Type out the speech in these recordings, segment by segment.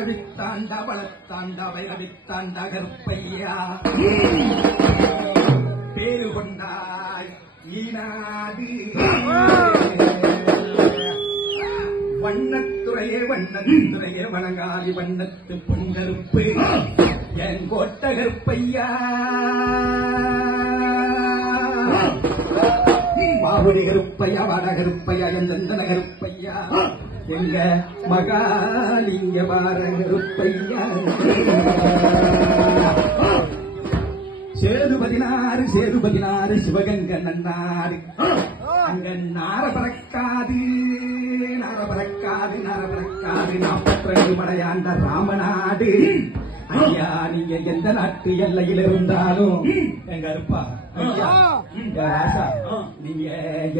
வீரவித்தாண்ட வளத்தாண்ட வைரவித்தாண்ட கருப்பையா பேரு கொண்டாய் ஈனாது வண்ணத்துறையே வண்ணத்துறையே வணங்காதி வண்ணத்து பொன்கருப்பு என் கோட்ட கருப்பையா பாபுரி கருப்பையா வட கருப்பையா என் தந்தன கருப்பையா எங்க மகாலிங்க வார கருப்பையா சேதுபதினாறு சிவகங்க நன்னாறு அங்க நார பறக்காது 42 மடையாண்ட ராமநாடு ஐயா நீங்க எந்த நாட்டு எல்லையில் இருந்தாலும் எங்க இருப்பா ஐயா ராசா நீங்க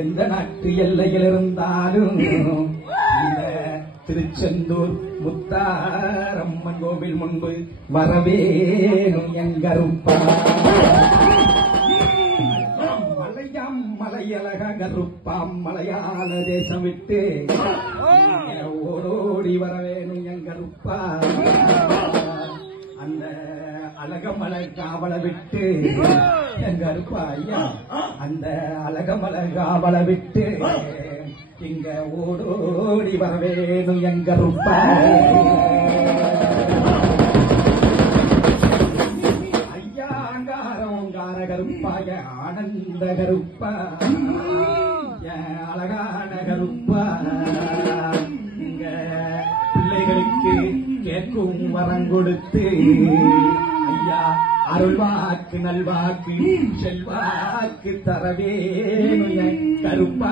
எந்த நாட்டு எல்லையில் இருந்தாலும் இந்த திருச்செந்தூர் முத்தாரம்மன் கோவில் முன்பு வரவேணும் எங்க இருப்பா மலையழக கருப்பாம் மலையாள தேசம் விட்டு ஓடோடி வரவேணும் எங்க இருப்பா அந்த அழகமலை காவலை விட்டு எங்க இருப்பா ஐயா அந்த அழகமலை காவலை விட்டு இங்க ஓடோடி வரவேணும் எங்க இருப்பா ஐயா அங்கார கருப்பாய ஆனந்த கருப்பா அழகான கருப்பா இங்க பிள்ளைகளுக்கு கேட்கும் வரம் கொடுத்து ஐயா அருள்வாக்கு நல்வாக்கு செல்வாக்கு தரவே கருப்பா